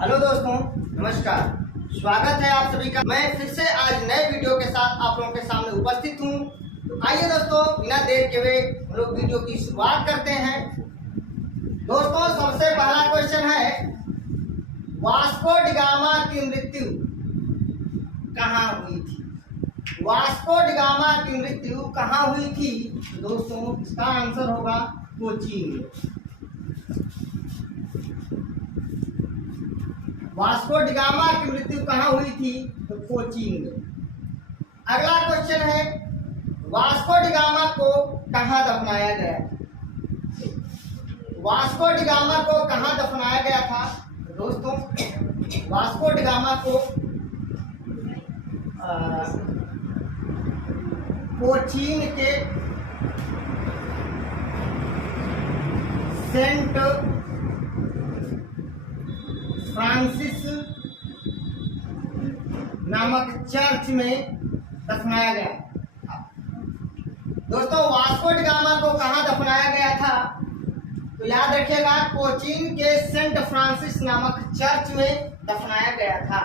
Hello दोस्तों, नमस्कार। स्वागत है आप सभी का। मैं फिर से आज नए वीडियो के साथ आप लोगों के सामने उपस्थित हूँ। तो आइए दोस्तों, बिना देर के हुए हम लोग वीडियो की शुरुआत करते हैं। दोस्तों, सबसे पहला क्वेश्चन है, वास्को डी गामा की मृत्यु कहाँ हुई थी? वास्को डी गामा की मृत्यु कहाँ हुई थी? तो दोस्तों, इसका आंसर होगा कोचीन में। वास्को डी गामा की मृत्यु कहाँ हुई थी? तो कोचीन में। अगला क्वेश्चन है, वास्को डी गामा को कहाँ दफनाया गया? वास्को डी गामा को कहाँ दफनाया गया था? दोस्तों, वास्को डी गामा को कोचीन के सेंट फ्रांसिस नामक चर्च में दफनाया गया। दोस्तों, वास्को डी गामा को कहाँ दफनाया गया था? तो याद रखिएगा, कोचीन के सेंट फ्रांसिस नामक चर्च में दफनाया गया था।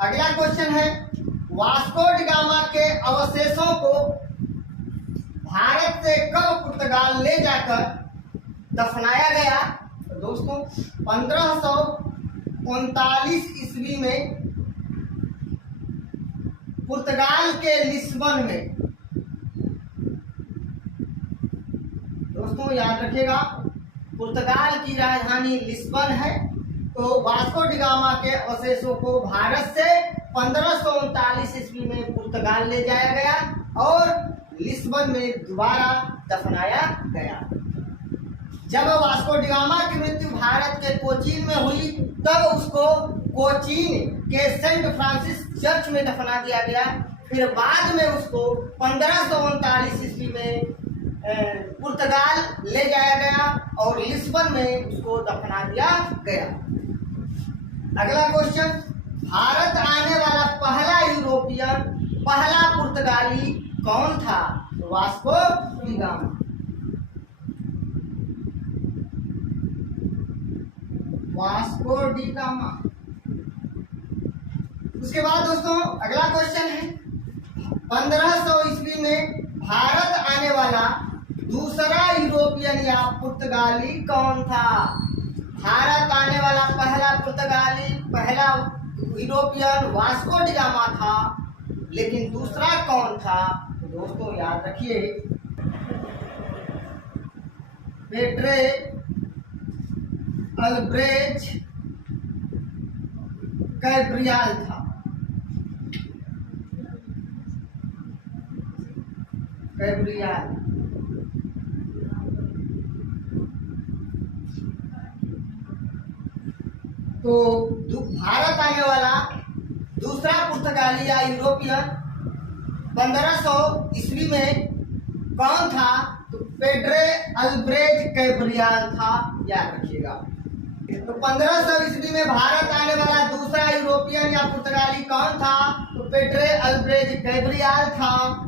अगला क्वेश्चन है, वास्को डी गामा के अवशेषों को भारत से कब पुर्तगाल ले जाकर दफनाया गया? तो दोस्तों, 1539 ईस्वी में पुर्तगाल के लिस्बन में। दोस्तों, याद रखिएगा, पुर्तगाल की राजधानी लिस्बन है। तो वास्को डी गामा के अवशेषों को भारत से 1539 ईस्वी में पुर्तगाल ले जाया गया और लिस्बन में दोबारा दफनाया गया। जब वास्को डी गामा की मृत्यु भारत के कोचीन में हुई, तब उसको कोचीन के सेंट फ्रांसिस चर्च में दफना दिया गया। फिर बाद में उसको 1539 ईस्वी में पुर्तगाल ले जाया गया और लिस्बन में उसको दफना दिया गया। अगला क्वेश्चन, भारत आने वाला पहला यूरोपियन, पहला पुर्तगाली कौन था? Vasco D gamma. Vasco D gamma. उसके बाद दोस्तों, अगला क्वेश्चन है, 1500 ईस्वी में भारत आने वाला दूसरा यूरोपियन या पुर्तगाली कौन था? भारत आने वाला पहला पुर्तगाली, पहला यूरोपियन वास्को डी गामा था, लेकिन दूसरा कौन था? तो दोस्तों, याद रखिए, पेड्रे अल्ब्रेच कैब्रियाल था। कैब्रियाल। तो भारत आने वाला दूसरा पुर्तगाली या यूरोपियन 1500 ईस्वी में कौन था? तो पेड्रे अल्ब्रेज कैब्रियाल था। याद रखिएगा। तो 1500 ईस्वी में भारत आने वाला दूसरा यूरोपियन या पुर्तगाली कौन था? तो पेड्रे अल्ब्रेज कैब्रियाल था।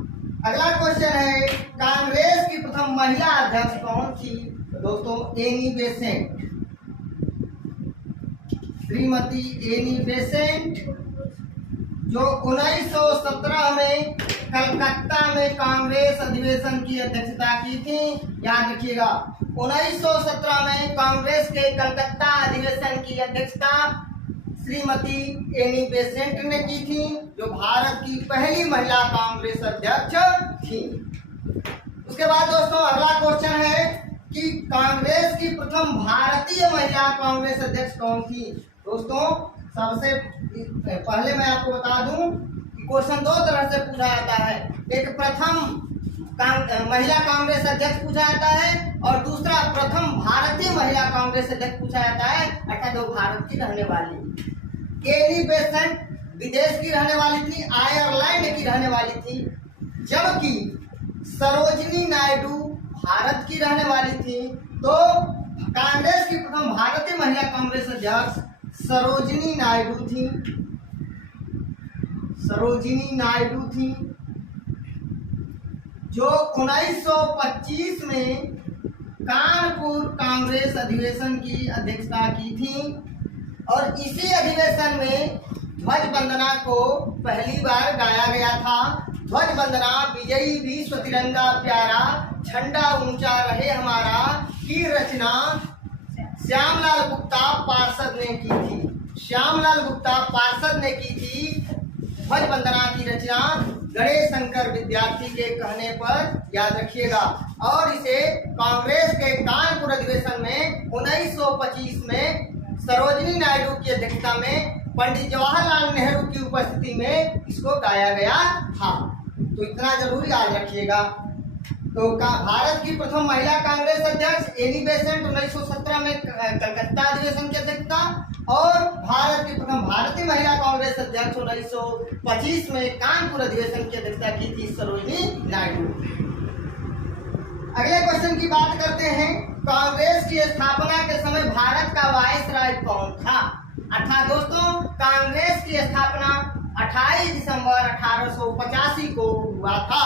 अगला क्वेश्चन है, कांग्रेस की प्रथम महिला अध्यक्ष कौन थी? तो दोस्तों, Annie Besant. Shrimati Annie Besant, जो 1917 में कलकत्ता में कांग्रेस अधिवेशन की अध्यक्षता की थी। याद रखिएगा, 1917 में कांग्रेस के कलकत्ता अधिवेशन की अध्यक्षता श्रीमती एनी बेसेंट ने की थी, जो भारत की पहली महिला कांग्रेस अध्यक्ष थी। उसके बाद दोस्तों, अगला क्वेश्चन है कि कांग्रेस की प्रथम भारतीय महिला कांग्रेस अध्यक्ष कौन थी? दोस्तों, सबसे पहले मैं आपको बता दूं कि क्वेश्चन दो तरह से पूछा जाता है। एक प्रथम महिला कांग्रेस अध्यक्ष पूछा जाता है और दूसरा प्रथम भारतीय महिला कांग्रेस अध्यक्ष पूछा जाता है, अर्थात वो भारत की रहने वाली। एनी बेसेंट विदेश की रहने वाली थी, आयरलैंड की रहने वाली थी, जबकि सरोजिनी नायडू भारत की रहने वाली थी। तो कांग्रेस की प्रथम भारतीय महिला कांग्रेस अध्यक्ष सरोजिनी नायडू थी। सरोजिनी नायडू थी, जो 1925 में कानपुर कांग्रेस अधिवेशन की अध्यक्षता की थी। और इसी अधिवेशन में ध्वज वंदना को पहली बार गाया गया था। ध्वज वंदना विजयी विश्व तिरंगा प्यारा, झंडा ऊंचा रहे हमारा की रचना श्यामलाल गुप्ता पार्षद ने की थी। श्यामलाल गुप्ता पार्षद ने की थी ध्वज वंदना की रचना गणेश शंकर विद्यार्थी के कहने पर, याद रखिएगा। और इसे कांग्रेस के कानपुर अधिवेशन में 1925 में सरोजिनी नायडू की अध्यक्षता में पंडित जवाहरलाल नेहरू की उपस्थिति में इसको गाया गया था। तो इतना जरूर याद रखिएगा। तो भारत की प्रथम महिला कांग्रेस अध्यक्ष एनी बेसेंट 1917 में कलकत्ता अधिवेशन की अध्यक्षता, और भारत की प्रथम भारतीय महिला कांग्रेस अध्यक्ष 1925 में कानपुर अधिवेशन की अध्यक्षता की थी सरोजिनी नायडू। अगले क्वेश्चन की बात करते हैं। कांग्रेस की स्थापना के समय भारत का वायसराय कौन था? अर्थात दोस्तों, कांग्रेस की स्थापना 28 दिसंबर 1885 को हुआ था।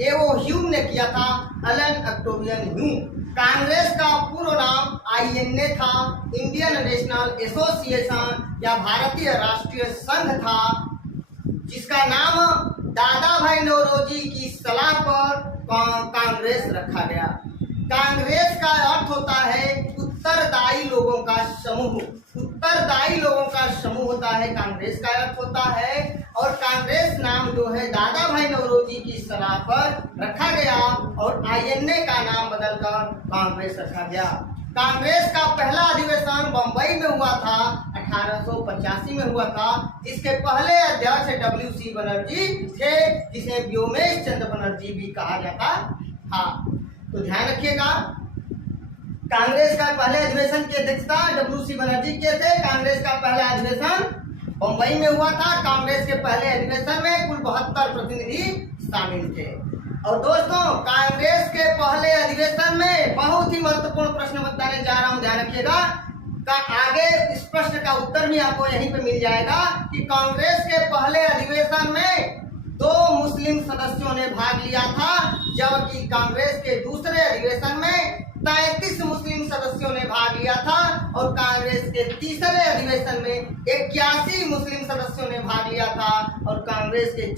एवो ह्यूम ने किया था, अलन ऑक्टेवियन ह्यूम। कांग्रेस का पूर्व नाम INA था, इंडियन नेशनल एसोसिएशन या भारतीय राष्ट्रीय संघ था, जिसका नाम दादा भाई नौरोजी की सलाह पर कांग्रेस रखा गया। कांग्रेस का अर्थ होता है उत्तरदायी लोगों का समूह। उत्तरदायी लोगों का समूह होता है कांग्रेस का अर्थ होता है। और कांग्रेस नाम जो है दादा भाई नौरोजी की सलाह पर रखा गया और INA का नाम बदलकर कांग्रेस रखा गया। कांग्रेस का पहला अधिवेशन बंबई में हुआ था, 1885 में हुआ था, जिसके पहले अध्यक्ष WC बनर्जी थे, जिसे व्योमेश चंद्र बनर्जी भी कहा जाता था। तो ध्यान रखिएगा, कांग्रेस का पहले अधिवेशन की अध्यक्षता WC बनर्जी के थे। कांग्रेस का पहला अधिवेशन बंबई में हुआ था। कांग्रेस के पहले अधिवेशन में कुल 72 प्रतिनिधि शामिल थे। और दोस्तों, कांग्रेस के पहले अधिवेशन में बहुत ही महत्वपूर्ण प्रश्न बताने जा रहा हूं, ध्यान रखिएगा। का आगे इस प्रश्न का उत्तर भी आपको यहीं पे मिल जाएगा कि कांग्रेस के पहले अधिवेशन में 2 मुस्लिम सदस्यों ने भाग लिया था, जबकि कांग्रेस के दूसरे अधिवेशन में 33 मुस्लिम सदस्यों ने भाग लिया था, और कांग्रेस के तीसरे अधिवेशन में 81 मुस्लिम सदस्यों ने भाग लिया था, और कांग्रेस के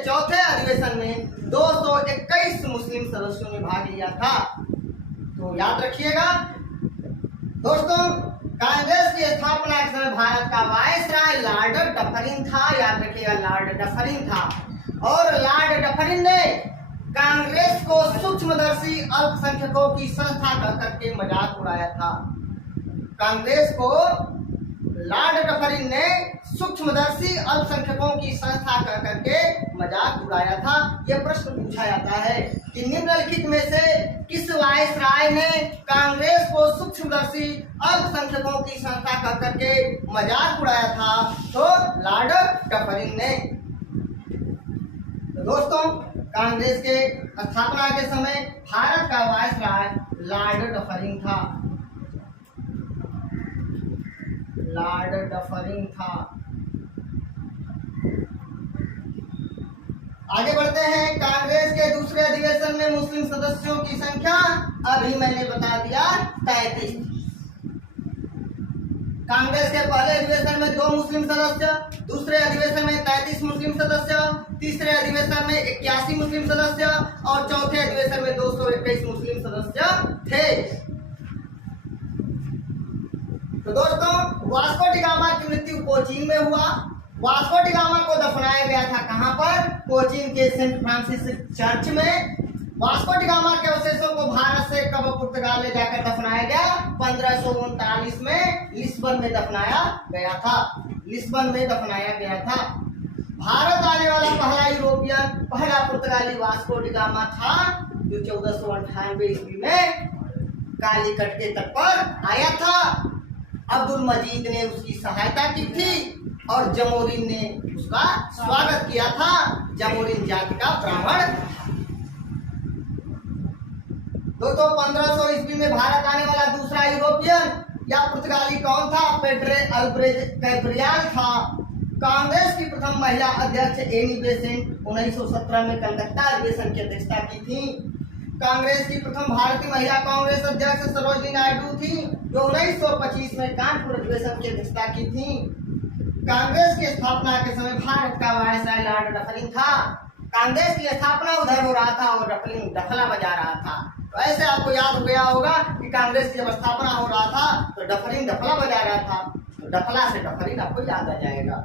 चौथे अधिवेशन में 221 मुस्लिम सदस्यों ने भाग लिया था। तो याद रखिएगा दोस्तों, कांग्रेस की स्थापना के समय भारत का वायसराय लॉर्ड डफरिन था। याद रखिएगा, लॉर्ड डफरिन था। और लॉर्ड डफरिन ने कांग्रेस को सूक्ष्मदर्शी अल्पसंख्यकों की संस्था कहकर के मजाक उड़ाया था। कांग्रेस को लॉर्ड डफरिन ने सूक्ष्मदर्शी अल्पसंख्यकों की संस्था कहकर के मजाक उड़ाया था। यह प्रश्न पूछा जाता है कि निम्नलिखित में से किस वायसराय ने कांग्रेस को सूक्ष्मदर्शी अल्पसंख्यकों की संस्था कहकर के मजाक उड़ाया था? तो लॉर्ड डफरिन ने। तो दोस्तों, कांग्रेस के स्थापना के समय भारत का वायसराय लॉर्ड डफरिन था। लॉर्ड डफरिन था। आगे बढ़ते हैं। कांग्रेस के दूसरे अधिवेशन में मुस्लिम सदस्यों की संख्या अभी मैंने बता दिया 33। कांग्रेस के पहले अधिवेशन में 2 मुस्लिम सदस्य, दूसरे अधिवेशन में 33 मुस्लिम सदस्य, तीसरे अधिवेशन में 81 मुस्लिम सदस्य, और चौथे अधिवेशन में 221 मुस्लिम सदस्य थे। तो दोस्तों, वास्को डी गामा की मृत्यु कोचीन में हुआ। वास्को डी गामा को दफनाया गया था कहां पर? कोचीन के सेंट फ्रांसिस चर्च में। वास्को डी गामा के अवशेषों को भारत से कब पुर्तगाल ले जाकर दफनाया गया? 1539 में लिस्बन में दफनाया गया था। लिस्बन में दफनाया गया था। भारत आने वाला पहला यूरोपियन, पहला पुर्तगाली वास्को डी गामा था, जो 1498 ईस्वी में कालीकट के तट पर आया था। अब्दुल मजीद ने उसकी सहायता की थी और जमोरिन ने उसका स्वागत किया था। जमोरिन जाति का ब्राह्मण। दोस्तों, 1500 ईस्वी में भारत आने वाला दूसरा यूरोपियन या पुर्तगाली कौन था? पेड्रे अल्ब्रेज कैब्रियल था। कांग्रेस की प्रथम महिला अध्यक्ष एनी बेसेंट 1917 में कलकत्ता अधिवेशन की अध्यक्षता की थी। कांग्रेस की प्रथम भारतीय महिला कांग्रेस अध्यक्ष सरोजिनी नायडू थी। जो 1925 में कानपुर अधिवेशन की अध्यक्षता की थी। कांग्रेस की स्थापना के समय भारत का वायसराय लॉर्ड डफरिन था। कांग्रेस की स्थापना उधर हो रहा था और डफरिन डफला बजा रहा था। तो ऐसे आपको याद हो गया होगा कि कांग्रेस की जब स्थापना हो रहा था तो डफरिन डफला बजा रहा था, तो डफला से डफरिन आपको याद आ जाएगा।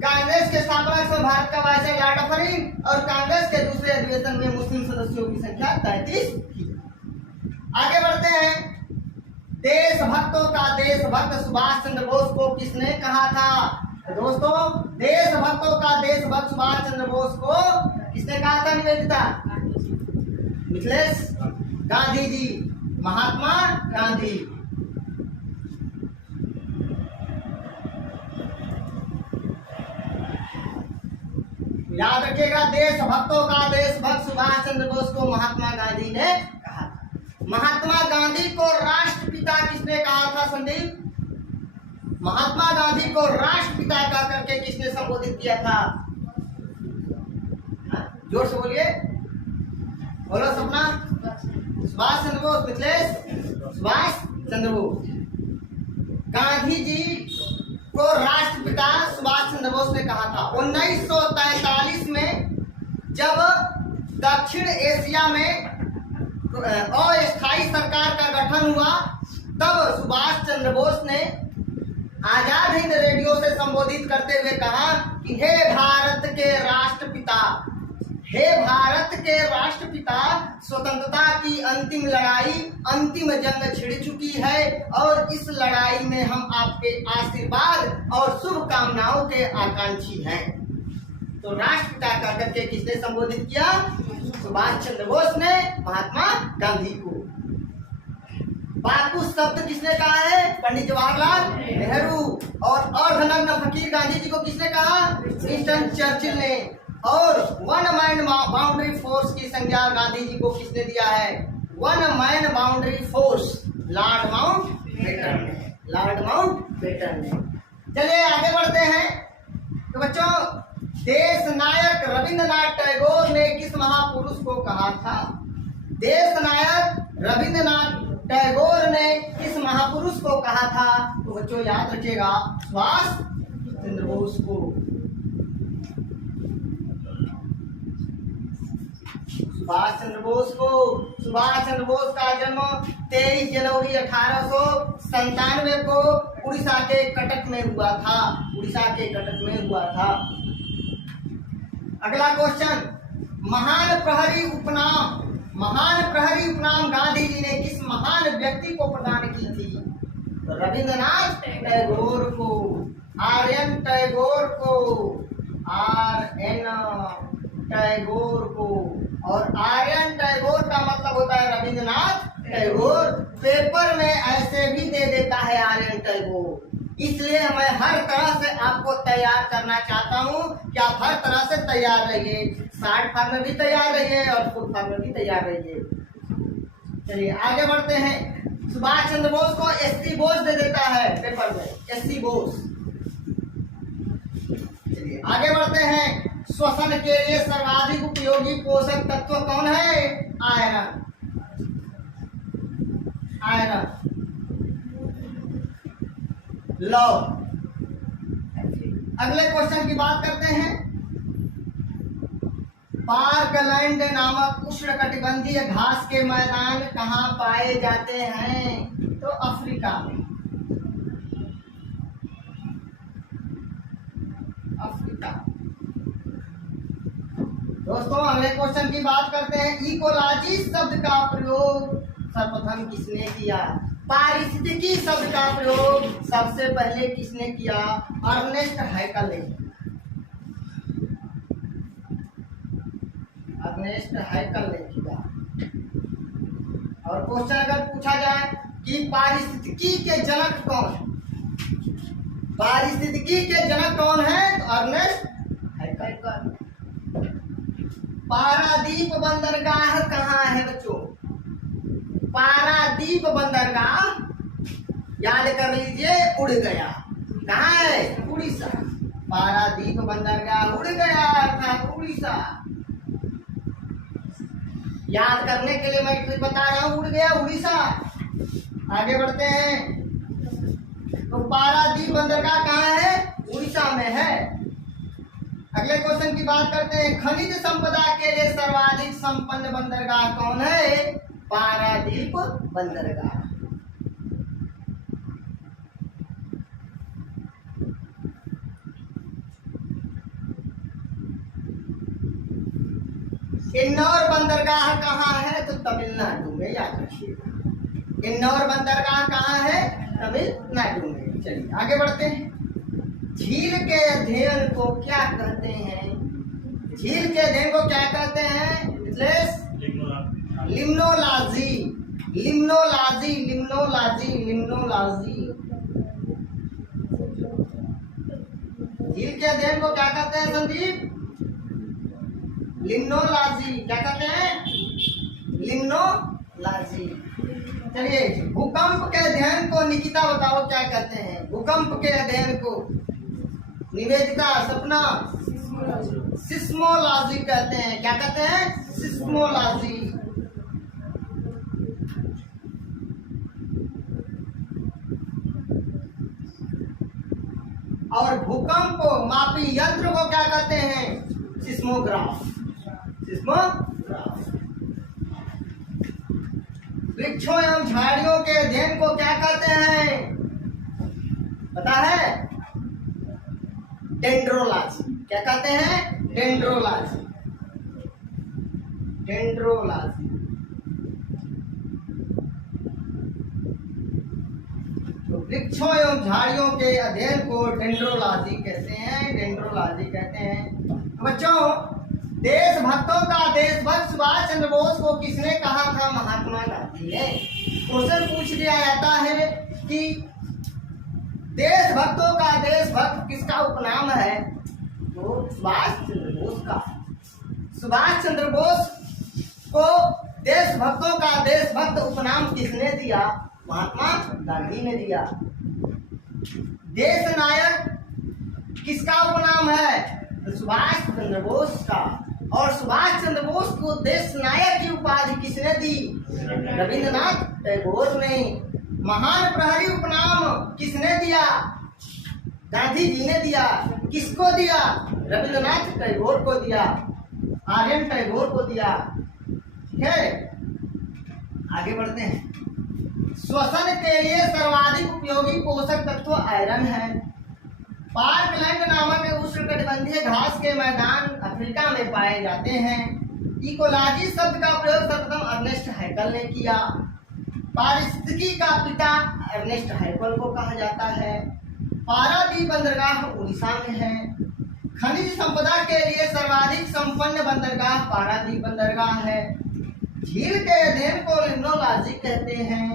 कांग्रेस के स्थापना के समय भारत का वायसराय लॉर्ड डफरिन और कांग्रेस के दूसरे अधिवेशन में मुस्लिम सदस्यों की संख्या 33 थी। आगे बढ़ते हैं। देशभक्तों का देशभक्त सुभाष चंद्र बोस को किसने कहा था? तो दोस्तों, देशभक्तों का देशभक्त सुभाष चंद्र बोस को किसने कहा था? निवेदिता, मिथिलेश, गांधी जी, महात्मा गांधी। याद रखिएगा, देशभक्तों का देशभक्त सुभाष चंद्र बोस को महात्मा गांधी ने कहा था। महात्मा गांधी को राष्ट्रपिता किसने कहा था? संदीप, महात्मा गांधी को राष्ट्रपिता का करके किसने संबोधित किया था? जोर से बोलिए, बोलो सपना। सुभाष चंद्र बोस। मिथिलेश, सुभाष चंद्र बोस। गांधी जी को राष्ट्रपिता सुभाष चंद्र बोस ने कहा था। 1943 में जब दक्षिण एशिया में अस्थायी सरकार का गठन हुआ, तब सुभाष चंद्र बोस ने आजाद हिंद रेडियो से संबोधित करते हुए कहा कि हे भारत के राष्ट्रपिता, हे भारत के राष्ट्रपिता, स्वतंत्रता की अंतिम लड़ाई, अंतिम जंग छिड़ चुकी है और इस लड़ाई में हम आपके आशीर्वाद और शुभकामनाओं के आकांक्षी हैं। तो राष्ट्रपिता का करके किसने संबोधित किया? सुभाष चंद्र बोस ने महात्मा गांधी को। बापू शब्द किसने कहा है? पंडित जवाहरलाल नेहरू। और अर्धनग्न फकीर गांधी जी को किसने कहा? विंस्टन चर्चिल ने। और वन मैन बाउंड्री फोर्स की संज्ञा गांधी जी को किसने दिया है? One man boundary force Lord Mountbatten ने। लॉर्ड माउंटबेटन ने। चलिए आगे बढ़ते हैं। तो बच्चों, देश नायक रविंद्रनाथ टैगोर ने किस महापुरुष को कहा था? देश नायक रविंद्रनाथ टैगोर ने किस महापुरुष को कहा था? तो बच्चों याद रखिएगा, सुभाष चंद्र बोस को। सुभाष चंद्र बोस को। सुभाष चंद्र बोस का जन्म 23 जनवरी 1897 को उड़ीसा के कटक में हुआ था। उड़ीसा के कटक में हुआ था। अगला क्वेश्चन, महान प्रहरी उपनाम गांधी जी ने किस महान व्यक्ति को प्रदान की थी? तो रविंद्रनाथ टैगोर को, आर्यन टैगोर को, आर.एन. टैगोर को। और आर्यन टैगोर का मतलब होता है रविंद्रनाथ टैगोर। पेपर में ऐसे भी दे देता है आर्यन टैगोर, इसलिए मैं हर तरह से आपको तैयार करना चाहता हूं कि आप हर तरह से तैयार रहिए। शॉर्ट फॉर्म में भी तैयार रहिए और फुल फॉर्म में भी तैयार रहिए। चलिए आगे बढ़ते हैं। सुभाष चंद्र बोस को एससी बोस दे देता है पेपर में, एससी बोस। चलिए आगे बढ़ते हैं। श्वसन के लिए सर्वाधिक उपयोगी पोषक तत्व कौन है? आयरन। आयरन। लो, अगले क्वेश्चन की बात करते हैं। पार्कलैंड नामक उष्णकटिबंधीय घास के मैदान कहाँ पाए जाते हैं? तो अफ्रीका में। अफ्रीका। दोस्तों अगले क्वेश्चन की बात करते हैं। इकोलॉजी शब्द का प्रयोग सर्वप्रथम किसने किया? पारिस्थितिकी शब्द का प्रयोग सबसे पहले किसने किया? अर्नेस्ट हैकल ने। अर्नेस्ट हैकल ने किया। और क्वेश्चन अगर पूछा जाए कि पारिस्थितिकी के जनक कौन है? पारिस्थितिकी के जनक कौन है? तो अर्नेस्ट हैकल। पारादीप बंदरगाह कहाँ है बच्चों? पारादीप बंदरगाह याद कर लीजिए, उड़ गया। कहाँ है? उड़ीसा। पारादीप बंदरगाह उड़ गया था उड़ीसा। याद करने के लिए मैं बता रहा हूँ, उड़ गया उड़ीसा। आगे बढ़ते हैं। तो पारादीप बंदरगाह कहाँ है? उड़ीसा में है। अगले क्वेश्चन की बात करते हैं। खनिज संपदा के लिए सर्वाधिक संपन्न बंदरगाह कौन है? पारादीप बंदरगाह। किन्नौर बंदरगाह कहाँ है? तो तमिलनाडु में, याद रखिएगा। किन्नौर बंदरगाह कहाँ है? तमिलनाडु में। चलिए आगे बढ़ते हैं। झील के अध्ययन को क्या कहते हैं? झील के अध्ययन को क्या कहते हैं? लिम्नोलॉजी। Limnology, limnology, limnology. झील के अध्ययन को क्या कहते हैं संदीप? लिम्नोलॉजी। क्या कहते हैं? लिम्नोलॉजी। चलिए, भूकंप के अध्ययन को निकिता बताओ क्या कहते हैं? भूकंप के अध्ययन को निवेदिता, सपना? सिस्मोलॉजी कहते हैं। क्या कहते हैं? सिस्मोलॉजी। और भूकंप मापी यंत्र को क्या कहते हैं? सिस्मोग्राफ। सिस्मोग्राफ। वृक्षों एवं झाड़ियों के अध्ययन को क्या कहते हैं? पता है? डेंड्रोलॉजी। क्या कहते हैं? डेंड्रोलॉजी। डेंड्रोलॉजी। तो वृक्षों एवं झाड़ियों के अध्ययन को डेंड्रोलॉजी कहते हैं। डेंड्रोलॉजी कहते हैं। तो बच्चों, देशभक्तों का देशभक्त सुभाष चंद्र बोस को किसने कहा था? महात्मा गांधी ने। क्वेश्चन पूछ दिया जाता है कि देशभक्तों का देशभक्त किसका उपनाम है? तो सुभाष चंद्र बोस का। सुभाष चंद्र बोस को देशभक्तों का देशभक्त उपनाम किसने दिया? महात्मा गांधी ने दिया। देश नायक किसका उपनाम है? तो सुभाष चंद्र बोस का। और सुभाष चंद्र बोस को देश नायक की उपाधि किसने दी? रविंद्रनाथ टैगोर ने। महान प्रहरी उपनाम किसने दिया? गांधी जी ने दिया। किसको दिया? रविंद्रनाथ टैगोर को दिया। आर्यन टैगोर को दिया। ठीक है, आगे बढ़ते हैं। श्वसन के लिए सर्वाधिक उपयोगी पोषक तत्व आयरन है। पार्कलैंड नामक उष्णकटिबंधीय घास के मैदान अफ्रीका में पाए जाते हैं। इकोलॉजी शब्द का प्रयोग सर्वप्रथम अर्नेस्ट हैकल ने किया। पारिस्थितिकी का पिता अर्नेस्ट हैकल को कहा जाता है। पारादीप बंदरगाह उड़ीसा में है। खनिज संपदा के लिए सर्वाधिक संपन्न बंदरगाह पारादीप बंदरगाह है। झील के अध्ययन को लिम्नोलॉजी कहते हैं।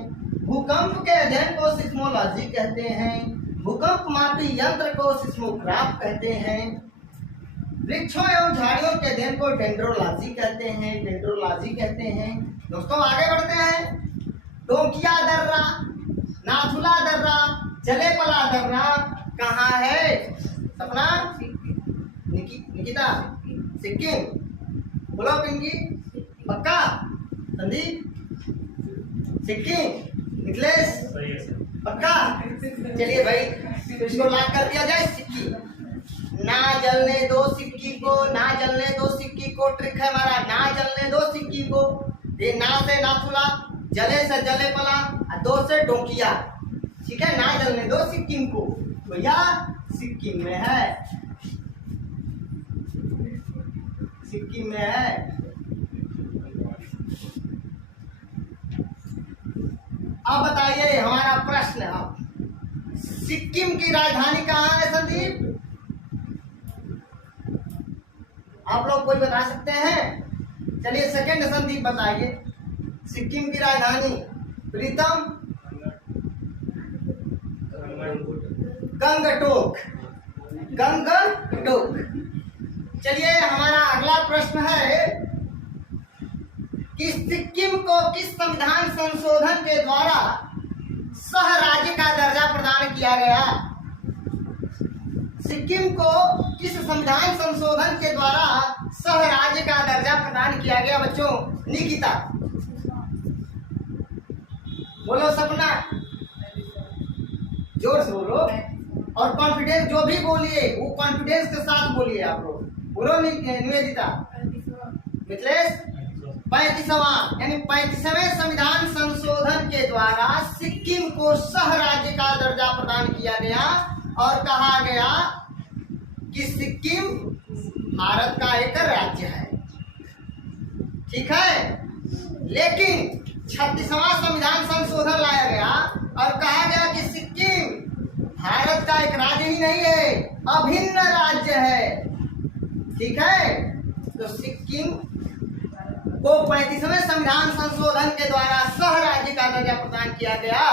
भूकंप के अध्ययन को सिस्मोलॉजी कहते हैं। भूकंप मापी यंत्र को सिस्मोग्राफ कहते हैं। वृक्षों एवं झाड़ियों के अध्ययन को डेंड्रोलॉजी कहते हैं। डेंड्रोलॉजी कहते हैं। दोस्तों आगे बढ़ते हैं। डोंकिया दर्रा, नाथुला दर्रा, जलेपला दर्रा कहाँ है? सपना? निकिता? सिक्किम। बोलो पिंकी। पक्का? संदीप? सिक्किम? मिथिलेश? पक्का? चलिए भाई, तो इसको लॉक कर दिया जाए। सिक्की। ना जलने दो सिक्की को, ना जलने दो सिक्की को। ट्रिक है हमारा, ना जलने दो सिक्की को। ये ना से नाथुला, जले से जलेपला, दो से डोंकिया। ठीक है, ना जलने दो सिक्किम को। तो यह सिक्किम में है। सिक्किम में है। अब बताइए हमारा प्रश्न। अब सिक्किम की राजधानी कहाँ है संदीप? आप लोग कोई बता सकते हैं? चलिए सेकंड संदीप बताइए। सिक्किम की राजधानी? प्रीतम? गंगटोक। गंगटोक। चलिए हमारा अगला प्रश्न है कि सिक्किम को किस संविधान संशोधन के द्वारा सह राज्य का दर्जा प्रदान किया गया? सिक्किम को किस संविधान संशोधन के द्वारा सह राज्य का दर्जा प्रदान किया गया? बच्चों, निकिता बोलो सपना, जोर से बोलो। और कॉन्फिडेंस जो भी बोलिए वो कॉन्फिडेंस के साथ बोलिए। आप लोग बोलो। निवेदिता, मिथिलेश, 35वां यानी 35वें संविधान संशोधन के द्वारा सिक्किम को सह राज्य का दर्जा प्रदान किया गया और कहा गया कि सिक्किम भारत का एक राज्य है। ठीक है, लेकिन 36वां संविधान संशोधन लाया गया और कहा गया कि सिक्किम भारत का एक राज्य ही नहीं है, अभिन्न राज्य है। ठीक है, तो सिक्किम को 35वें संविधान संशोधन के द्वारा सह राज्य का दर्जा प्रदान किया गया,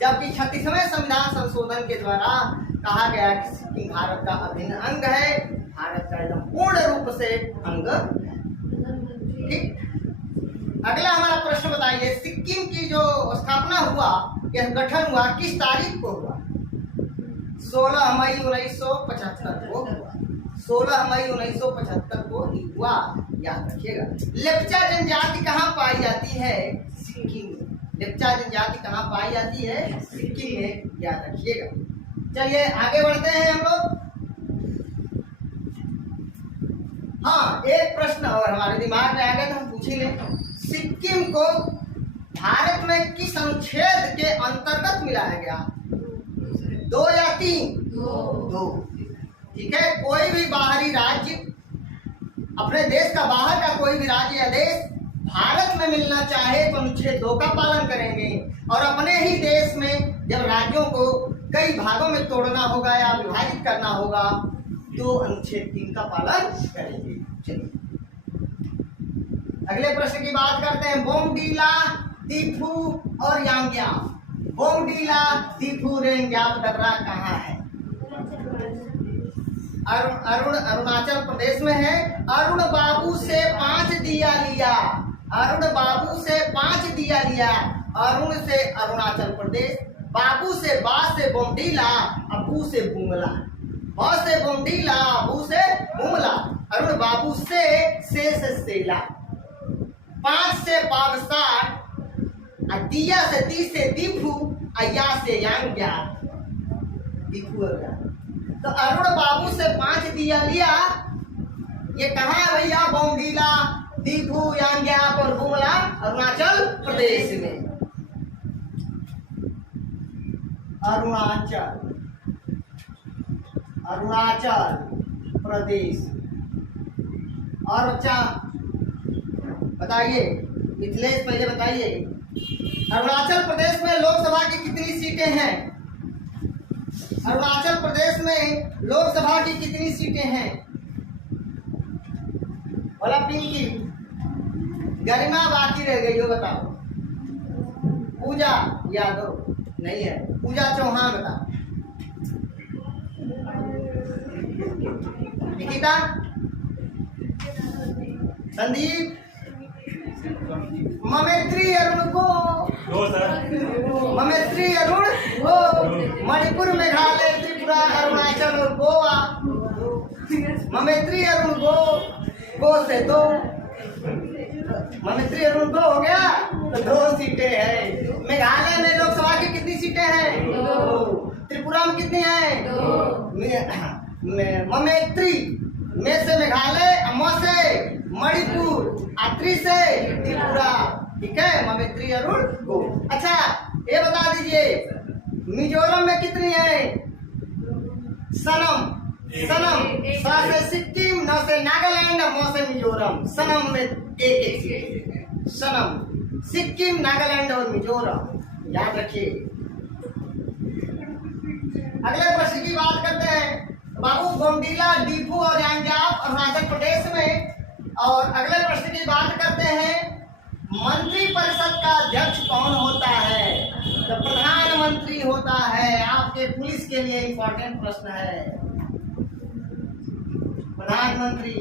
जबकि 36वें संविधान संशोधन के द्वारा कहा गया कि सिक्किम भारत का अभिन्न अंग है, भारत का एकदम पूर्ण रूप से अंग। ठीक, अगला हमारा प्रश्न बताइए, सिक्किम की जो स्थापना हुआ, यह गठन हुआ किस तारीख को हुआ? 16 मई 1975 को हुआ। 16 मई 1975 को ही हुआ, याद रखिएगा। लेप्चा जनजाति कहाँ पाई जाती है? सिक्किम में। लेप्चा जनजाति कहाँ पाई जाती है? सिक्किम में, याद रखिएगा। चलिए आगे बढ़ते हैं हम लोग। हाँ, एक प्रश्न और हमारे दिमाग में आ गया तो हम पूछेंगे, सिक्किम को भारत में किस अनुच्छेद के अंतर्गत मिलाया गया? 2 या 3? 2। ठीक है, कोई भी बाहरी राज्य, अपने देश का बाहर का कोई भी राज्य या देश भारत में मिलना चाहे तो अनुच्छेद 2 का पालन करेंगे, और अपने ही देश में जब राज्यों को कई भागों में तोड़ना होगा या विभाजित करना होगा तो अनुच्छेद 3 का पालन करेंगे। चलिए अगले प्रश्न की बात करते हैं। बोमडीला, दीफू और यांग्याम। बोमडीला, दीफू, यांग्याम दर्रा कहाँ है? अरुणाचल प्रदेश में है। अरुण बाबू से 5 दिया लिया। अरुण बाबू से 5 दिया लिया। अरुण से अरुणाचल प्रदेश, बाबू से बा से बोमडीला, अबू से बुमला। बा से बोमडीला, अबू से बुमला। अरुण बाबू से सेला। 5 से बागसार, दिया से दी से दीफू, अया से यांग्या। दीफू हो गया। तो अरुण बाबू से 5 दिया लिया, ये कहाँ है भैया? बोमडीला, दीफू, यांग्याप और बुमला, अरुणाचल प्रदेश में। अरुणाचल प्रदेश। और अच्छा बताइए मिथिलेश, पहले बताइए अरुणाचल प्रदेश में लोकसभा की कितनी सीटें हैं? अरुणाचल प्रदेश में लोकसभा की कितनी सीटें हैं? बोला पिंकी, गरिमा बाकी रह गई हो, बताओ। पूजा यादव नहीं है, पूजा चौहान बताओ। निकिता, संदीप, ममेत्री अरुण को, ममेत्री अरुण को, मणिपुर, मेघालय, त्रिपुरा, अरुणाचल और गोवा। ममेत्री अरुण गो से 2, ममेत्री अरुण गो हो गया तो 2 सीटें हैं। मेघालय में लोकसभा की कितनी सीटें हैं? 2। त्रिपुरा में कितनी हैं? 2। ममेत्री में से मेघालय, म से मणिपुर, अत्री से त्रिपुरा। ठीक है, ममेत्री अरुण गो। अच्छा ये बता दीजिए मिजोरम में कितनी है? सनम, स से सिक्किम, न से नागालैंड, म से मिजोरम। सनम में एक सीट। सनम, सिक्किम, नागालैंड और मिजोरम, याद रखिए। अगले प्रश्न की बात करते हैं। बाबू, बोमडीला, दीफू और यांग्याप अरुणाचल प्रदेश में। और अगले प्रश्न की बात करते हैं, मंत्री परिषद का अध्यक्ष कौन होता है? तो प्रधानमंत्री होता है। आपके पुलिस के लिए इंपॉर्टेंट प्रश्न है। प्रधानमंत्री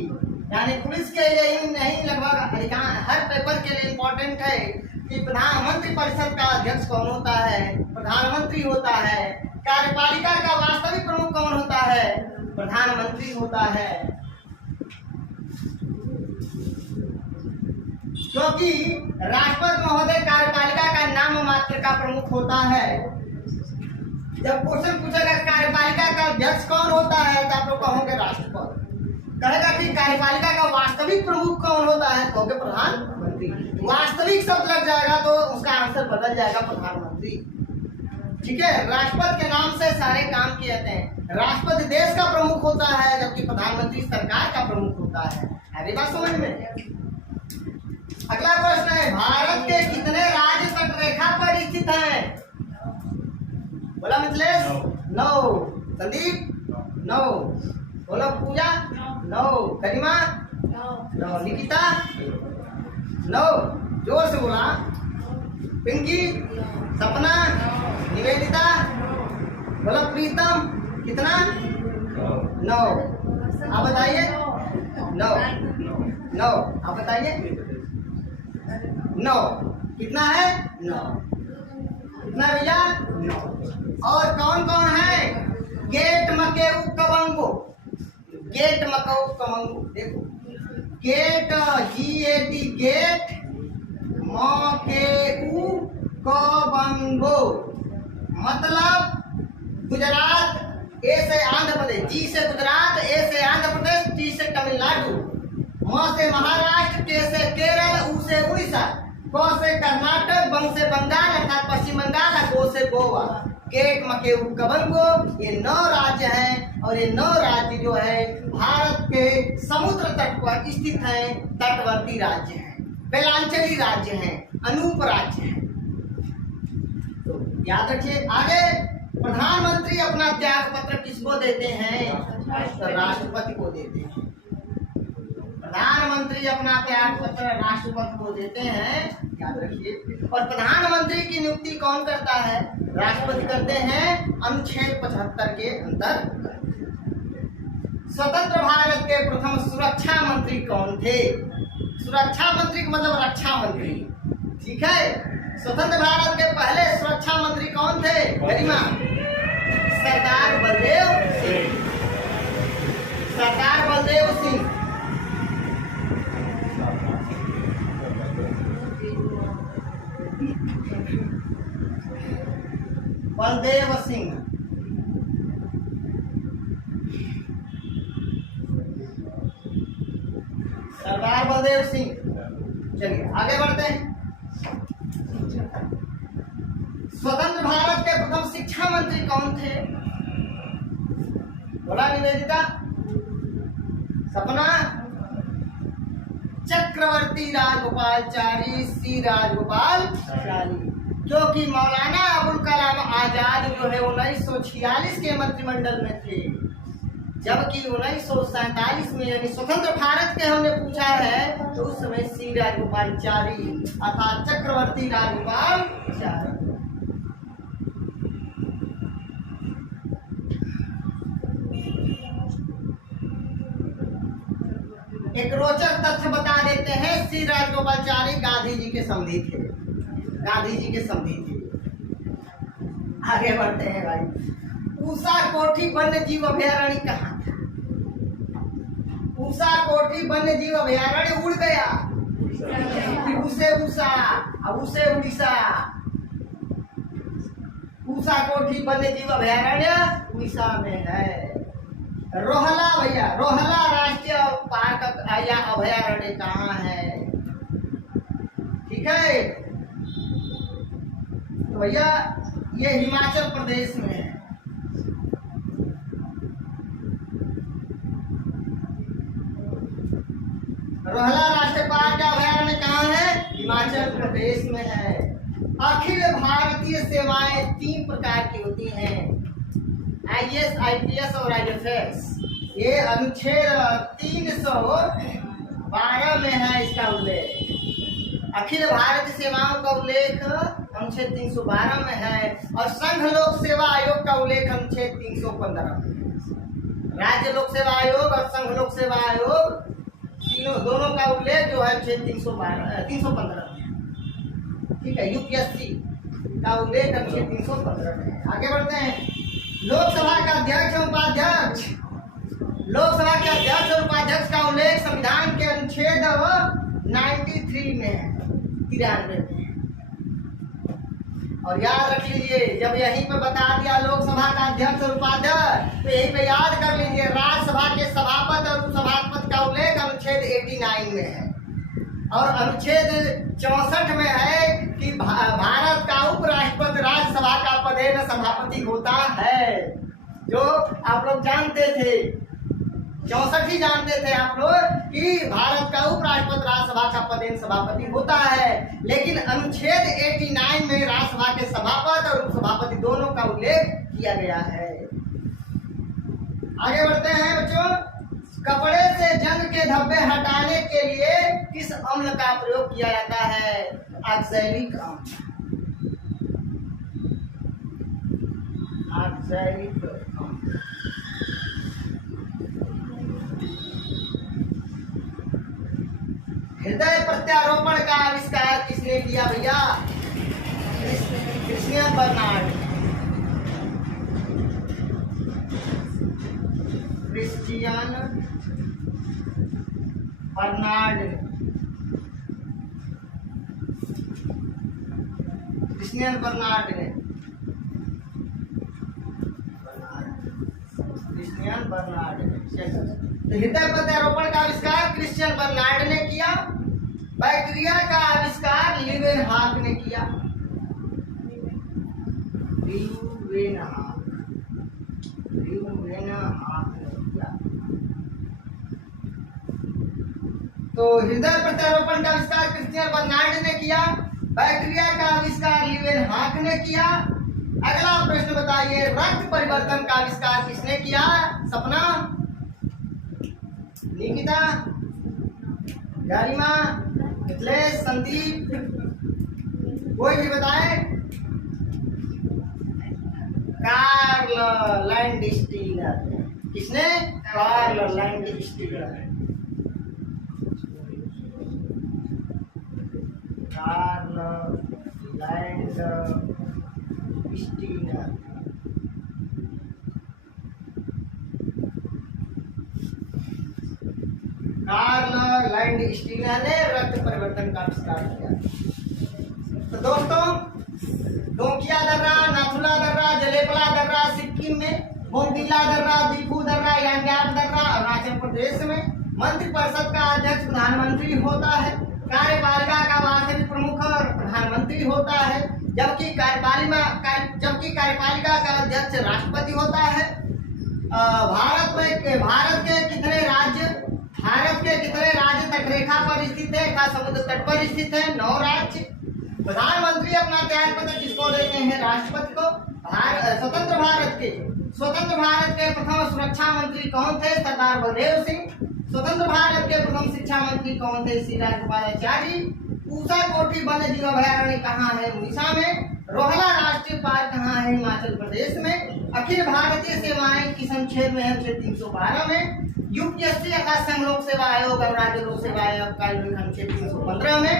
यानी पुलिस के लिए ही नहीं, लगभग अधिकांश हर पेपर के लिए इंपॉर्टेंट है कि प्रधानमंत्री परिषद का अध्यक्ष कौन होता है? प्रधानमंत्री होता है। कार्यपालिका का वास्तविक प्रमुख कौन होता है? प्रधानमंत्री होता है। क्योंकि राष्ट्रपति महोदय कार्यपालिका का नाम मात्र का प्रमुख होता है। जब क्वेश्चन पूछेगा कार्यपालिका का अध्यक्ष कौन होता है तो आप लोग कहोगे राष्ट्रपति। कहेगा कि कार्यपालिका का वास्तविक प्रमुख कौन होता है तो कहोगे प्रधानमंत्री। वास्तविक शब्द लग जाएगा तो उसका आंसर बदल जाएगा प्रधानमंत्री। ठीक है, राष्ट्रपति के नाम से सारे काम किए जाते हैं। राष्ट्रपति देश का प्रमुख होता है जबकि प्रधानमंत्री सरकार का प्रमुख होता है। अरे बात समझ में। अगला प्रश्न है, भारत के कितने राज्य तटरेखा पर स्थित हैं? बोला मिथिलेश? 9। संदीप? 9। बोला पूजा? 9। करिमा? 9। निकिता? 9। जोर से बोला। पिंकी? सपना? निवेदिता? बोला प्रीतम? कितना? 9। आप बताइए। 9। आप बताइए। 9 कितना है? 9 कितना भैया? 9। और कौन कौन है? गेट मकेऊ कवंगो। गेट मकेऊ कवंगो देखो, गेट GAT गेट मकेऊ कवंगो मतलब गुजरात, ए से आंध्र प्रदेश, जी से गुजरात, ए से आंध्र प्रदेश, टी से तमिलनाडु, म से महाराष्ट्र, के से केरल, उ से उड़ीसा, क से कर्नाटक, बंग से बंगाल अर्थात पश्चिम बंगाल, गो से गोवा। गेट मकेऊ कवंगो ये 9 राज्य हैं और ये 9 राज्य जो है भारत के समुद्र तट पर स्थित हैं, तटवर्ती राज्य हैं, बेलांचली राज्य हैं, अनूप राज्य हैं। तो याद रखिए। आगे, प्रधानमंत्री अपना त्याग पत्र किसको देते हैं? तो राष्ट्रपति को देते हैं। प्रधानमंत्री अपना त्याग पत्र राष्ट्रपति को देते हैं, याद रखिए। और प्रधानमंत्री की नियुक्ति कौन करता है? राष्ट्रपति करते हैं अनुच्छेद 75 के अंतर्गत। स्वतंत्र भारत के प्रथम सुरक्षा मंत्री कौन थे? सुरक्षा मंत्री का मतलब रक्षा मंत्री। ठीक है, स्वतंत्र भारत के पहले सुरक्षा मंत्री कौन थे? गरिमा? सरदार बलदेव सिंह। सरदार बलदेव सिंह। बलदेव सिंह। सरदार बलदेव सिंह। चलिए आगे बढ़ते हैं। स्वतंत्र भारत के प्रथम शिक्षा मंत्री कौन थे? बोला निवेदिता? सपना? चक्रवर्ती राजगोपालचारी, सी राजगोपालचारी। क्योंकि मौलाना अबुल कलाम आजाद जो है 1946 के मंत्रिमंडल में थे, जबकि 1947 में यानी स्वतंत्र भारत के हमने पूछा है तो उस समय सी राजगोपालचारी अर्थात चक्रवर्ती राजगोपालचारी। एक रोचक तथ्य बता देते हैं, सी राजगोपालचारी गांधी जी के समधी थे। गांधी जी के समधी थे। आगे बढ़ते हैं भाई। ऊषा कोठी वन्य जीव अभयारण्य कहाँ था? ऊषा कोठी वन्य जीव अभयारण्य उड़ गया, उसे ऊषा अब उसे उड़ीसा। ऊषा कोठी वन्य जीव अभयारण्य उड़ीसा में है। रोहला भैया, रोहला राष्ट्रीय पार्क या अभयारण्य कहाँ है? ठीक है, तो भैया ये हिमाचल प्रदेश में है। रोहला राष्ट्रीय पार्क का अभयारण्य कहाँ है? हिमाचल प्रदेश में है। अखिल भारतीय सेवाएं 3 प्रकार की होती हैं, IAS, IPS और IFS। ये अनुच्छेद 312 में है इसका उल्लेख। अखिल भारतीय सेवाओं का उल्लेख अनुच्छेद 312 में है और संघ लोक सेवा आयोग का उल्लेख अनुच्छेद 315 में है। राज्य लोक सेवा आयोग और संघ लोक सेवा आयोग दोनों का उल्लेख जो है अनुच्छेद 315 में है। ठीक है, UPSC का उल्लेख अनुच्छेद 315 में है। आगे बढ़ते हैं। लोकसभा का अध्यक्ष और उपाध्यक्ष, लोकसभा के अध्यक्ष और उपाध्यक्ष का उल्लेख संविधान के अनुच्छेद 93 में है, 93 में। और याद रख लीजिए, जब यहीं पे बता दिया लोकसभा का अध्यक्ष और उपाध्यक्ष, तो यहीं पे याद कर लीजिए राज्यसभा के सभापति और उपसभापति का उल्लेख अनुच्छेद 89 में है। और अनुच्छेद 64 में है कि भारत का उपराष्ट्रपति राज्यसभा का पदेन सभापति होता है, जो आप लोग जानते थे। 64 ही जानते थे आप लोग कि भारत का उपराष्ट्रपति राज्यसभा का पदेन सभापति होता है, लेकिन अनुच्छेद 89 में राज्यसभा के सभापति और उपसभापति दोनों का उल्लेख किया गया है। आगे बढ़ते हैं बच्चों। कपड़े से जंग के धब्बे हटाने के लिए किस अम्ल का प्रयोग किया जाता है? ऑक्सैलिक अम्ल। ऑक्सैलिक अम्ल। हृदय प्रत्यारोपण का आविष्कार किसने किया भैया? Christian Barnard. क्रिश्चियन बर्नार्ड ने। क्रिश्चियन बर्नार्ड ने। क्रिश्चियन बर्नार्ड ने। तो हृदय प्रत्यारोपण का आविष्कार क्रिश्चियन बर्नार्ड ने किया। बैक्टीरिया का आविष्कार लीवेनहॉक ने किया। लीवेनहॉक ने किया। तो हृदय प्रत्यारोपण का आविष्कार क्रिश्चियन बर्नार्ड ने किया। बैक्टीरिया का आविष्कार लीवेनहॉक ने किया। अगला प्रश्न बताइए, रक्त परिवर्तन का आविष्कार किसने किया? सपना, निकिता, गरिमा, मिथिलेश, संदीप, कोई भी बताए? कार्ल लैंडस्टीलर। किसने? कार्ल लैंडस्टीलर। कार्ल लैंडस्टीलर। कार्ल लैंडस्टीलर ने रक्त परिवर्तन का आविष्कार किया। तो दोस्तों, डोंकिया दर्रा, नाथुला दर्रा, जलेपला दर्रा सिक्किम में, बोमडिला दर्रा, दीफू दर्रा, यांग्याप दर्रा अरुणाचल प्रदेश में। मंत्रिपरिषद का अध्यक्ष प्रधानमंत्री होता है। कार्यपालिका का वास्तविक प्रमुख और प्रधानमंत्री होता है, जबकि कार्यपालिका का अध्यक्ष राष्ट्रपति होता है। भारत के कितने राज्य तटरेखा पर स्थित है तथा समुद्र तट पर स्थित है? 9 राज्य। प्रधानमंत्री अपना त्यागपत्र किसको देते हैं? राष्ट्रपति को। स्वतंत्र भारत के प्रथम सुरक्षा मंत्री कौन थे? सरदार बलदेव सिंह। स्वतंत्र भारत के प्रथम शिक्षा मंत्री कौन थे? श्री राजगोपालाचारी। पूसा कोठी वन्य जीव अभयारण्य कहाँ है? उड़ीसा में। रोहला राष्ट्रीय पार्क कहाँ है? हिमाचल प्रदेश में। अखिल भारतीय सेवाएं किस अनुच्छेद में है? अनुच्छेद 312 में। यूपीएससी अर्थात संघ लोक सेवा आयोग और राज्य लोक सेवा आयोग का अनुच्छेद 315 में।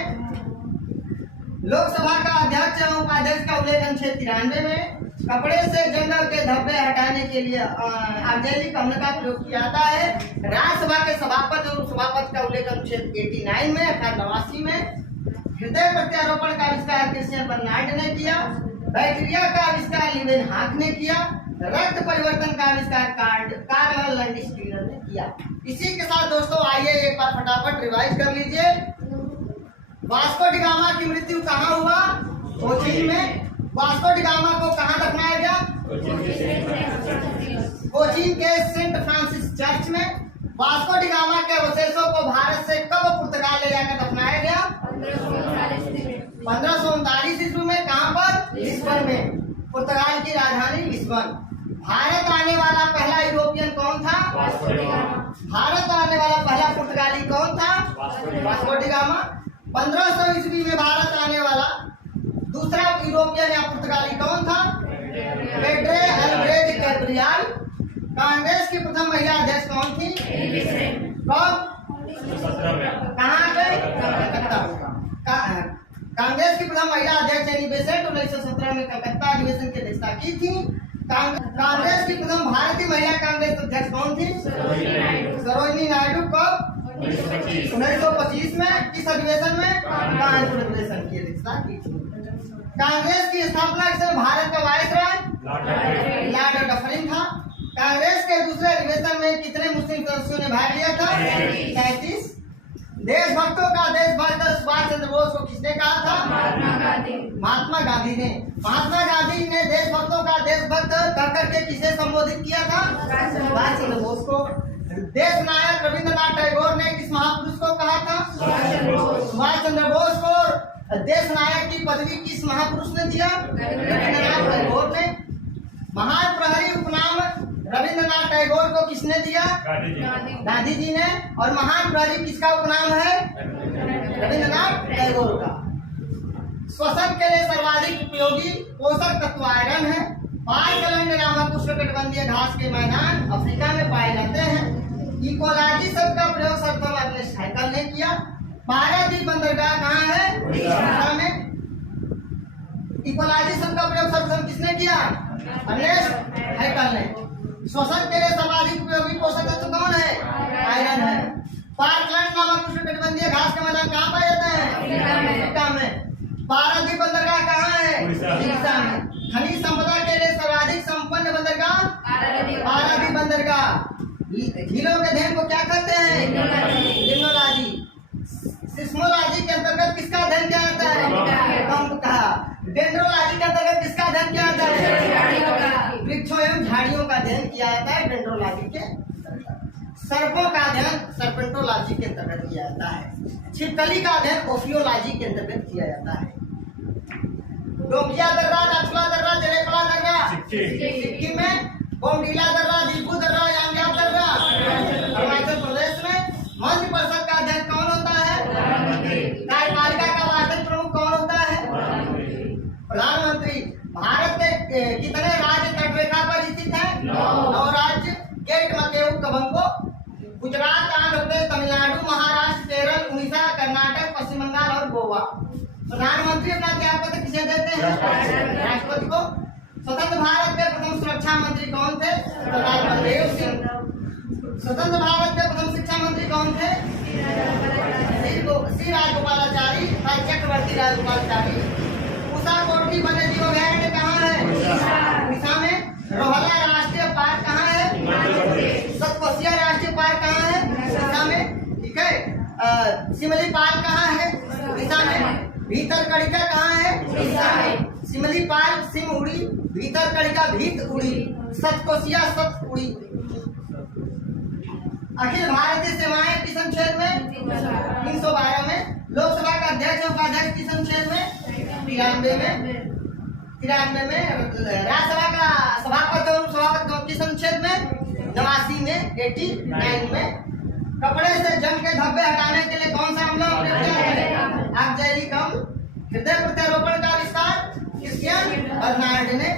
लोकसभा का अध्यक्ष एवं उपाध्यक्ष का उल्लेख अनुच्छेद 93 में। कपड़े से जंगल के धब्बे हटाने के लिए ऑक्सैलिक अम्ल का प्रयोग किया जाता है। राज्यसभा के सभापति और उपसभापति का उल्लेख अनुच्छेद 89 में अर्थात 89 में। हृदय प्रत्यारोपण का आविष्कार क्रिश्चियन बर्नार्ड ने किया। बैक्टीरिया का आविष्कार लीवेनहॉक ने किया। रक्त परिवर्तन का आविष्कार कार्ल लैंडस्टीलर ने किया। इसी के साथ दोस्तों आइए एक बार फटाफट रिवाइज कर लीजिए। वास्को डी गामा की मृत्यु कहाँ हुआ? कोचीन में। वास्को डी गामा को कहाँ दफनाया गया? कोचीन के सेंट फ्रांसिस चर्च में। वास्को डी गामा के अवशेषों को भारत से कब पुर्तगाल ले जाकर दफनाया गया? 1539 ईस्वी में। कहाँ पर? लिस्बन में। पुर्तगाल की राजधानी लिस्बन। भारत आने वाला पहला यूरोपियन कौन था? भारत आने वाला पहला पुर्तगाली कौन था? Vasco D gamma. 1500 ईस्वी में भारत आने वाला दूसरा यूरोपियन या पुर्तगाली कौन था? पेड्रे अल्ब्रेज कैब्रियल। कांग्रेस की प्रथम महिला अध्यक्ष कौन थी? कब? कहाँ गए? कलकत्ता। कांग्रेस की प्रथम महिला अध्यक्ष एनी बेसेंट 1917 में कलकत्ता अधिवेशन की अध्यक्षता की थी। कांग्रेस की प्रथम भारतीय महिला कांग्रेस अध्यक्ष कौन थी? सरोजिनी नायडू। कब? 1925 में किस अधिवेशन में? कानपुर अधिवेशन की अध्यक्षता की थी। कांग्रेस की स्थापना से भारत का वायसराय लॉर्ड डफरिन था। कांग्रेस के दूसरे अधिवेशन में कितने मुस्लिम सदस्यों ने भाग लिया था? 33। देशभक्तों का देशभक्त सुभाष चंद्र बोस को किसने कहा था? महात्मा गांधी ने। महात्मा गांधी ने देशभक्तों का देशभक्त कहकर के किसे संबोधित किया था? सुभाष चंद्र बोस को। देश नायक रविंद्रनाथ टैगोर ने किस महापुरुष को कहा था? सुभाष चंद्र बोस को। देश नायक की पदवी किस महापुरुष ने दिया? रविंद्रनाथ टैगोर ने। महान प्रहरी उपनाम रविंद्रनाथ टैगोर को किसने दिया? गांधी जी ने। और महान प्रहरी किसका उपनाम है? रविंद्रनाथ टैगोर का। श्वसन के लिए सर्वाधिक उपयोगी पोषक तत्व आयरन है। पार्कलैंड नामक उष्णकटिबंधीय घास के मैदान अफ्रीका में पाए जाते हैं। इकोलॉजी शब्द का प्रयोग सर्वप्रथम अर्नेस्ट हैकल ने किया। पारादीप बंदरगाह कहाँ है? उड़ीसा में। इकोलॉजी शब्द का प्रयोग सर्वप्रथम किसने किया? अर्नेस्ट हैकल ने। श्वसन के लिए सर्वाधिक उपयोगी पोषक तत्व कौन है? आयरन है। पार्कलैंड नामक उष्णकटिबंधीय घास के मैदान कहाँ पाए जाते हैं? अफ्रीका में। पारादीप बंदरगाह कहाँ है? उड़ीसा में। खनिज संपदा के लिए सर्वाधिक संपन्न बंदरगाह? पारादीप बंदरगाह। झीलों के अध्ययन को क्या कहते हैं? लिम्नोलॉजी। सिस्मोलॉजी के अंतर्गत किसका अध्ययन किया जाता है? भूकंप का। डेंड्रोलॉजी के अंतर्गत किसका अध्ययन किया जाता है? वृक्षों एवं झाड़ियों का अध्ययन किया जाता है डेंड्रोलॉजी के। सर्पों का अध्ययन सर्पेंटोलॉजी के अंतर्गत किया जाता है। छिपकली का अध्ययन ओफियोलॉजी के अंतर्गत किया जाता है। डोंगिया दर्रा, नाथुला दर्रा, जलेपला दर्रा सिक्किम में। बोमडीला दर्रा, दीपू दर्रा, यांग्याप दर्रा अरुणाचल प्रदेश में। मंत्रिपरिषद का अध्यक्ष कौन होता है? कार्यपालिका का वार्षिक प्रमुख कौन होता है? प्रधानमंत्री। भारत के कितने राज्य तटरेखा पर स्थित है? 9 राज्य। गेट मकेऊ कबंको। गुजरात, आंध्र प्रदेश, तमिलनाडु, महाराष्ट्र, केरल, उड़ीसा, कर्नाटक, पश्चिम बंगाल और गोवा। प्रधानमंत्री अपना त्यागपत्र किसे देते हैं? राष्ट्रपति को। स्वतंत्र भारत के प्रथम सुरक्षा मंत्री कौन थे? सरदार बलदेव सिंह। स्वतंत्र भारत के प्रथम शिक्षा मंत्री कौन थे? श्री राजगोपालाचारी, चक्रवर्ती राजगोपालाचारी। उषा कोठी वन्य जीव अभयारण्य कहाँ है? उड़ीसा में। रोहला राष्ट्रीय पार्क कहाँ है? सतकोसिया राष्ट्रीय पार्क कहाँ है? उड़ीसा में। ठीक है। सिमली पार्क कहाँ है? उड़ीसा में। भीतरकनिका कहाँ है? उड़ीसा में। सिमली पार्क सिम उड़ी, भीतरकनिका भीत उड़ी, सतकोसिया सत उड़ी। अखिल भारतीय सेवाएं किस अनुच्छेद में? 312 में। लोकसभा का अध्यक्ष और उपाध्यक्ष किस अनुच्छेद में? 93 में। 93 में। राज्यसभा का सभापति और उपसभापति किस अनुच्छेद में? 89 में। 89 में। कपड़े से जंग के धब्बे हटाने के लिए कौन सा अम्ल प्रयोग किया है? ऑक्जेलिकम। हृदय प्रत्यारोपण का आविष्कार क्रिस्टियन बर्नार्ड ने।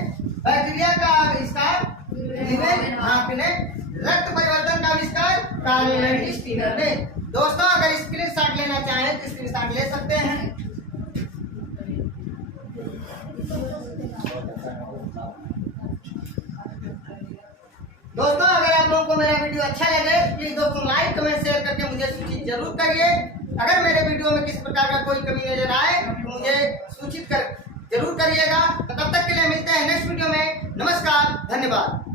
बैक्टीरिया का आविष्कार लिवेन हाफ ने। रक्त परिवर्तन का आविष्कार कार्ल स्टीनर ने। दोस्तों, अगर स्क्रीनशॉट लेना चाहें तो स्क्रीनशॉट ले सकते हैं। दोस्तों, अगर आप लोगों को मेरा वीडियो अच्छा लगे प्लीज दोस्तों लाइक कमेंट शेयर करके मुझे सूचित जरूर करिए। अगर मेरे वीडियो में किसी प्रकार का कोई कमी नजर आए तो मुझे सूचित जरूर करिएगा। तब तक के लिए मिलते हैं नेक्स्ट वीडियो में। नमस्कार, धन्यवाद।